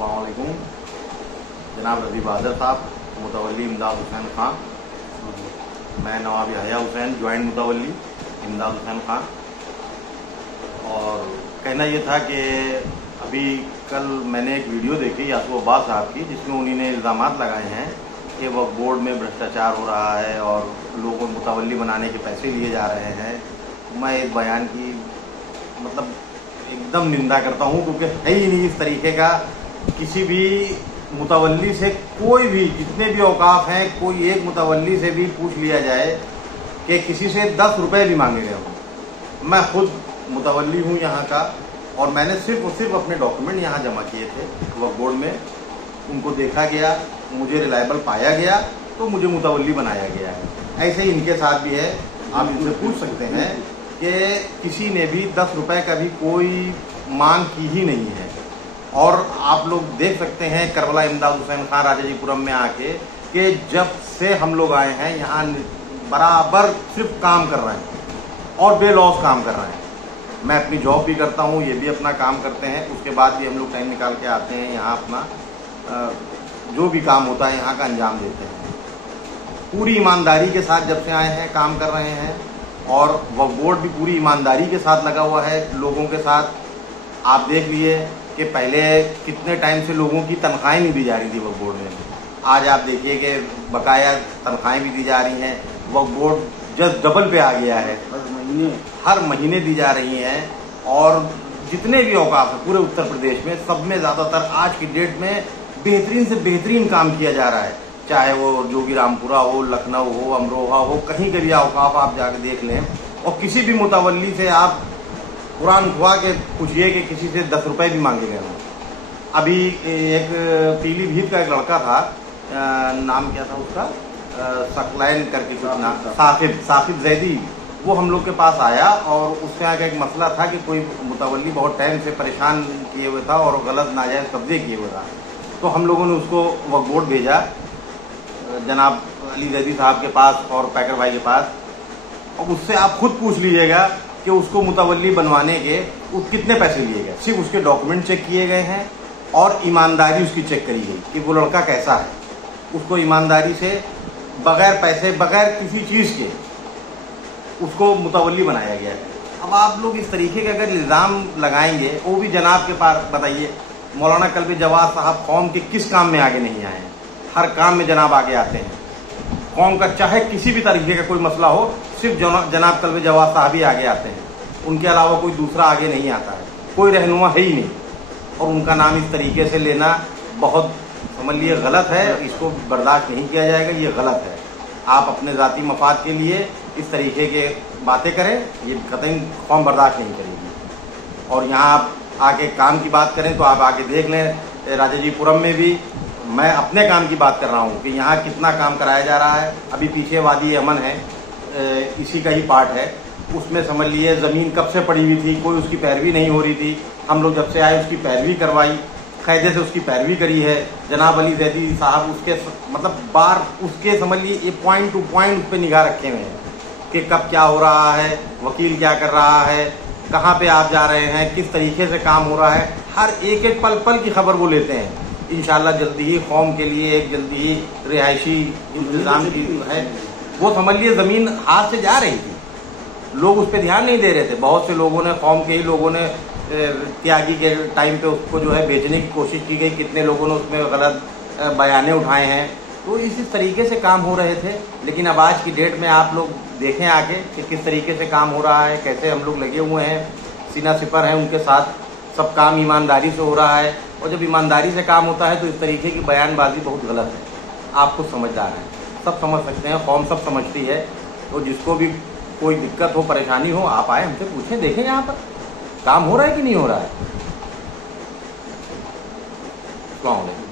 अस्सलाम वालेकुम जनाब रज़ी बहादुर साहब, मुतवल्ली इमदाद हुसैन खान। मैं नवाब याह्या हुसैन, ज्वाइंट मुतवल्ली इमदाद हुसैन खान। और कहना ये था कि अभी कल मैंने एक वीडियो देखी यासूब अब्बास साहब की, जिसमें उन्होंने इल्ज़ामात लगाए हैं कि वक्फ बोर्ड में भ्रष्टाचार हो रहा है और लोगों को मुतवल्ली बनाने के पैसे लिए जा रहे हैं। मैं इस बयान की मतलब एकदम निंदा करता हूँ, क्योंकि है ही नहीं इस तरीके का। किसी भी मुतवल्ली से कोई भी, जितने भी औकाफ हैं, कोई एक मुतवल्ली से भी पूछ लिया जाए कि किसी से 10 रुपए भी मांगे गए हों। मैं खुद मुतवल्ली हूँ यहाँ का, और मैंने सिर्फ और सिर्फ अपने डॉक्यूमेंट यहाँ जमा किए थे वक्फ बोर्ड में। उनको देखा गया, मुझे रिलायबल पाया गया, तो मुझे मुतवल्ली बनाया गया है। ऐसे ही इनके साथ भी है। आप इनसे पूछ सकते हैं कि किसी ने भी 10 रुपए का भी कोई मांग की ही नहीं है। और आप लोग देख सकते हैं करबला इमदाद हुसैन खान राजाजीपुरम में आके कि जब से हम लोग आए हैं यहाँ बराबर सिर्फ काम कर रहे हैं और बेलौस काम कर रहे हैं। मैं अपनी जॉब भी करता हूँ, ये भी अपना काम करते हैं, उसके बाद भी हम लोग टाइम निकाल के आते हैं यहाँ, अपना जो भी काम होता है यहाँ का अंजाम देते हैं। पूरी ईमानदारी के साथ जब से आए हैं काम कर रहे हैं, और वक्फ बोर्ड भी पूरी ईमानदारी के साथ लगा हुआ है लोगों के साथ। आप देख लिए कि पहले कितने टाइम से लोगों की तनख्वाहें नहीं दी जा रही थी वक्फ बोर्ड में। आज आप देखिए कि बकाया तनख्वाहें भी दी जा रही हैं। वक्फ बोर्ड जस्ट डबल पे आ गया है, हर महीने दी जा रही हैं। और जितने भी औकाफ है पूरे उत्तर प्रदेश में, सब में ज़्यादातर आज की डेट में बेहतरीन से बेहतरीन काम किया जा रहा है। चाहे वो जोगीरामपुरा हो, लखनऊ हो, अमरोहा हो, कहीं के भी औकाफ आप जाके देख लें। और किसी भी मुतवल्ली से आप कुरान खुआ के पूछिए कि किसी से 10 रुपए भी मांगे गए हों। अभी एक पीलीभीत का एक लड़का था, नाम क्या था उसका, सकलैन करके कुछ नाम, साकिब जैदी। वो हम लोग के पास आया और उसके आगे एक मसला था कि कोई मुतवल्ली बहुत टाइम से परेशान किए हुए था और गलत नाजायज़ कब्जे किए हुए था। तो हम लोगों ने उसको वक्फ बोर्ड भेजा जनाब अली जैदी साहब के पास और पैकर भाई के पास। और उससे आप खुद पूछ लीजिएगा कि उसको मुतवल्ली बनवाने के कितने पैसे लिए गए। सिर्फ उसके डॉक्यूमेंट चेक किए गए हैं और ईमानदारी उसकी चेक करी गई कि वो लड़का कैसा है। उसको ईमानदारी से बगैर पैसे, बगैर किसी चीज़ के उसको मुतवल्ली बनाया गया है। अब आप लोग इस तरीके के अगर इल्ज़ाम लगाएंगे, वो भी जनाब के पास बताइए, मौलाना कल्बी जवाद साहब कौम के किस काम में आगे नहीं आए हैं? हर काम में जनाब आगे आते हैं। कौम का चाहे किसी भी तरीके का कोई मसला हो, सिर्फ जनाब कल्बी जवाद साहब ही आगे आते हैं। उनके अलावा कोई दूसरा आगे नहीं आता है, कोई रहनुमा है ही नहीं। और उनका नाम इस तरीके से लेना बहुत, समझ लिए, गलत है। इसको बर्दाश्त नहीं किया जाएगा, ये गलत है। आप अपने ज़ाती मफाद के लिए इस तरीके के बातें करें, ये कतई कौम बर्दाश्त नहीं करेगी। और यहाँ आप आके काम की बात करें तो आप आके देख लें, राजाजीपुरम में भी मैं अपने काम की बात कर रहा हूँ कि यहाँ कितना काम कराया जा रहा है। अभी पीछे वादी अमन है, इसी का ही पार्ट है। उसमें समझ लिए ज़मीन कब से पड़ी हुई थी, कोई उसकी पैरवी नहीं हो रही थी। हम लोग जब से आए उसकी पैरवी करवाई, कायदे से उसकी पैरवी करी है। जनाब अली जैदी साहब उसके मतलब बार उसके समझ लिए ये पॉइंट टू पॉइंट उस पर निगाह रखे हुए हैं कि कब क्या हो रहा है, वकील क्या कर रहा है, कहाँ पे आप जा रहे हैं, किस तरीके से काम हो रहा है। हर एक एक पल पल की खबर वो लेते हैं। इंशाल्लाह जल्दी ही कौम के लिए एक जल्दी ही रिहायशी इंतजाम की है। वो समझ लिए ज़मीन हाथ से जा रही थी, लोग उस पर ध्यान नहीं दे रहे थे। बहुत से लोगों ने, कौम के ही लोगों ने त्यागी के टाइम पे उसको जो है बेचने की कोशिश की गई। कितने लोगों ने उसमें गलत बयाने उठाए हैं। तो इसी तरीके से काम हो रहे थे। लेकिन अब आज की डेट में आप लोग देखें आगे कि किस तरीके से काम हो रहा है, कैसे हम लोग लगे हुए हैं, सीना सिपर हैं उनके साथ। सब काम ईमानदारी से हो रहा है। और जब ईमानदारी से काम होता है तो इस तरीके की बयानबाजी बहुत गलत है। आप खुद समझदार हैं, सब समझ सकते हैं, कौम सब समझती है। तो जिसको भी कोई दिक्कत हो, परेशानी हो, आप आए हमसे पूछें, देखें यहाँ पर काम हो रहा है कि नहीं हो रहा है। अस्सलाम वालेकुम।